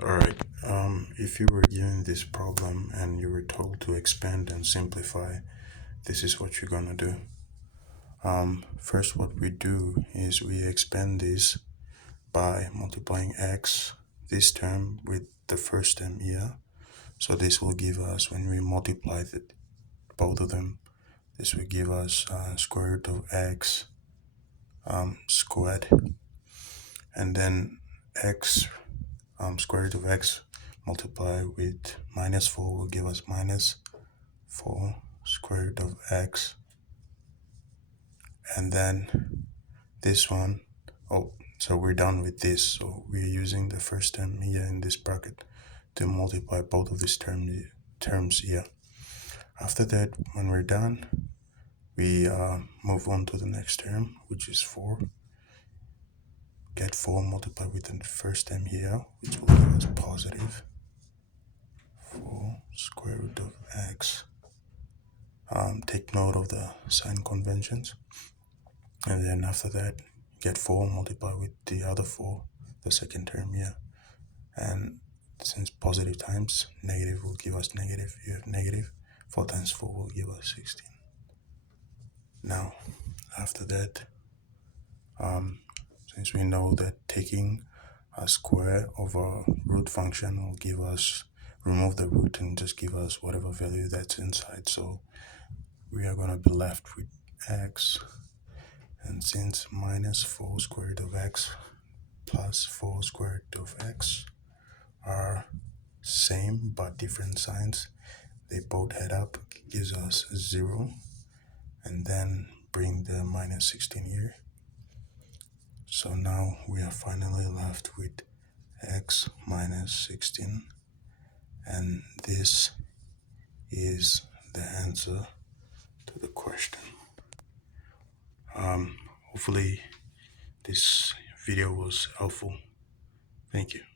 Alright, if you were given this problem and you were told to expand and simplify, this is what you're gonna do. First, what we do is we expand this by multiplying x, this term, with the first term here. So this will give us, when we multiply both of them, this will give us square root of x squared, and then x square root of x multiply with minus 4 will give us minus 4 square root of x, and then this one, oh, so we're done with this. So we're using the first term here in this bracket to multiply both of these terms here. After that, when we're done, we move on to the next term, which is 4. Get 4 multiplied with the first term here, which will give us positive 4 square root of x. Take note of the sign conventions. And then after that, get 4 multiplied with the other 4, the second term here. And since positive times negative will give us negative, you have negative 4 times 4 will give us 16. Now, after that, since we know that taking a square of a root function will give us, remove the root and just give us whatever value that's inside. So we are going to be left with x, and since minus 4 square root of x plus 4 square root of x are same but different signs, they both add up, gives us 0, and then bring the minus 16 here. So now we are finally left with x minus 16, and this is the answer to the question. Hopefully this video was helpful. Thank you.